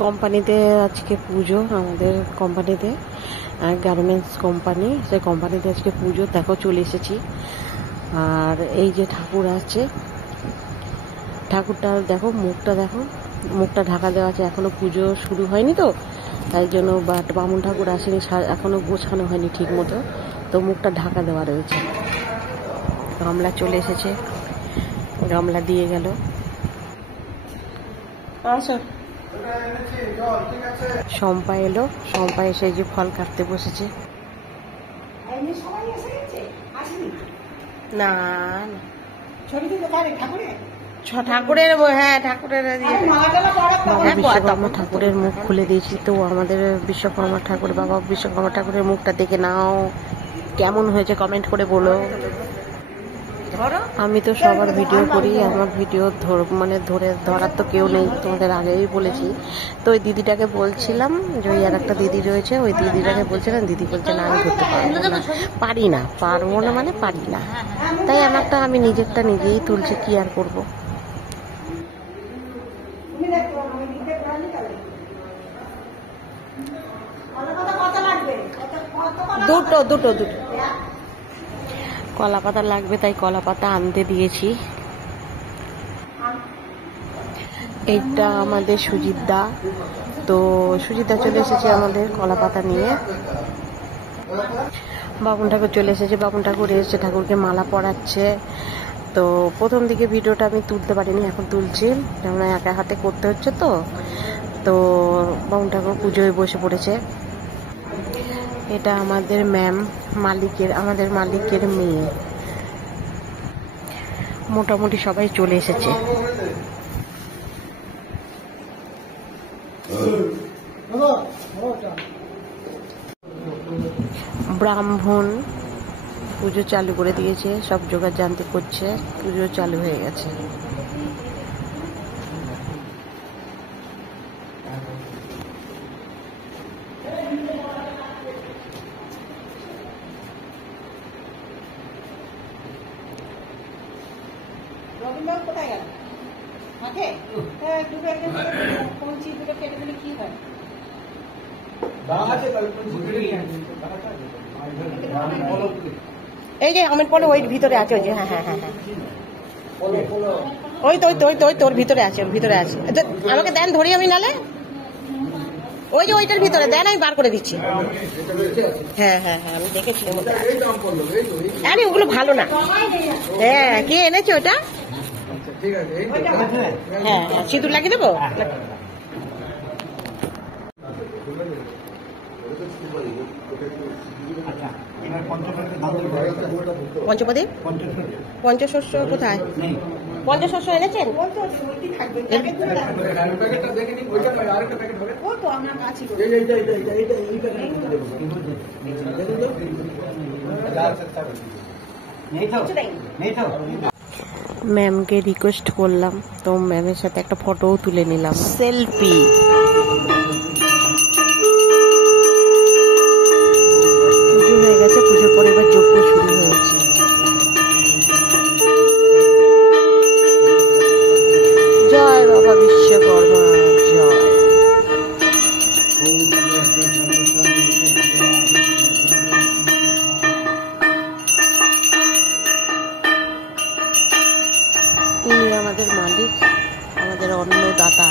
কোম্পানিতে আজকে পুজো, আমাদের কোম্পানিতে গার্মেন্টস কোম্পানি, সেই কোম্পানিতে আজকে পুজো। দেখো চলে এসেছি। আর এই যে ঠাকুর আছে, ঠাকুরটা দেখো, মুখটা ঢাকা দেওয়া আছে, এখনো পুজো শুরু হয়নি তো, তাই জন্য বামুন ঠাকুর আসেনি, এখনো গোছানো হয়নি ঠিক মতো, তো মুখটা ঢাকা দেওয়া রয়েছে। গামলা চলে এসেছে, গামলা দিয়ে গেল। আচ্ছা, শম্পা এলো, শম্পা এসে যে ফল কাটতে বসেছে। না ঠাকুরের, হ্যাঁ ঠাকুরের বিশ্বকর্মা ঠাকুরের মুখ খুলে দিয়েছি তো। আমাদের বিশ্বকর্মা ঠাকুর, বাবা বিশ্বকর্মা ঠাকুরের মুখটা দেখে নাও, কেমন হয়েছে কমেন্ট করে বলো। আমি তো সবার ভিডিও করি, আমার ভিডিও ধরে ধরার তো কেউ নেই, তোমাদের আগেই বলেছি তো। ওই দিদিটাকে বলছিলাম যে ওই আর একটা দিদি রয়েছে, ওই দিদিটাকে বলছিলাম, দিদি বলছে না আমি ধরতে পারবো না, পারি না। তাই আমারটা আমি নিজেরটা নিজেই তুলছি, কি আর করবো। দুটো কলা পাতা লাগবে, তাই কলা পাতা আনতে দিয়েছি। এইটা আমাদের সুজিতদা, তো সুজিতদা চলে এসেছে আমাদের কলা পাতা নিয়ে। বামুন ঠাকুর চলে এসেছে, বামুন ঠাকুর এসেছে, ঠাকুরকে মালা পরাচ্ছে। তো প্রথম দিকে ভিডিওটা আমি তুলতে পারিনি, এখন তুলছি, যেমন একা হাতে করতে হচ্ছে তো। তো বামুন ঠাকুর পুজোয় বসে পড়েছে। এটা আমাদের ম্যাম, আমাদের মালিকের মেয়ে। মোটামুটি সবাই চলে এসেছে। ব্রাহ্মণ পুজো চালু করে দিয়েছে, সব জোগাড় জানতে করছে, পুজো চালু হয়ে গেছে। কোথায় গেল মাঠে? পৌঁছি দুটো কেটে দিলে কি হয়? এই যে আমের পলে ওই ভিতরে আছে, ওই যে হ্যাঁ, ওই তো তোর ভিতরে আছে, আমাকে দেন ধরি আমি, নালে ওই যে ওইটার ভিতরে দেন, আমি বার করে দিচ্ছি। হ্যাঁ আমি দেখেছি, আরে ওগুলো ভালো না। হ্যাঁ, কে এনেছে ওটা? হ্যাঁ, সিঁদুর লাগিয়ে দেবো। পঞ্চপদী পঞ্চশস্য কোথায়? পঞ্চশস্য এনেছেন? ম্যামকে রিকোয়েস্ট করলাম, তো ম্যামের সাথে একটা ফটোও তুলে নিলাম, সেলফি। পুজো হয়ে গেছে, পুজোর পরে এবার যজ্ঞ শুরু হয়েছে। জয় বাবা বিশ্বকর্মা জয়। ইনি আমাদের মালিক, আমাদের অন্নদাতা।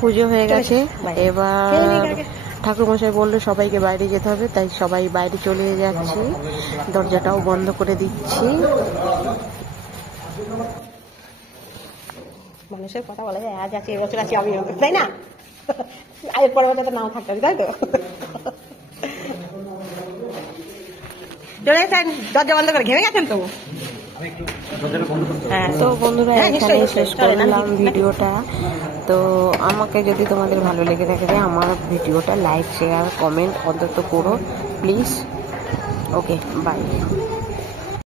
পুজো হয়ে গেছে, এবার ঠাকুরমশাই বললো সবাইকে বাইরে যেতে হবে, তাই সবাই বাইরে চলে যাচ্ছি, দরজাটাও বন্ধ করে দিচ্ছি। মানুষের কথা বলা যায়, আজ আছে এবছর আছি আমি, তাই না? এর পরে বছর তো নাও থাকতে হবে, তাই তো? চলে গেছেন, দরজা বন্ধ করে ঘেমে গেছেন তো। হ্যাঁ তো বন্ধুরা হ্যাঁ, নিশ্চয়ই, এখানেই শেষ চলেন, আমি করলাম ভিডিওটা। তো আমাকে যদি তোমাদের ভালো লেগে থাকে আমার ভিডিওটা লাইক শেয়ার কমেন্ট অন্তত করো প্লিজ। Okay bye.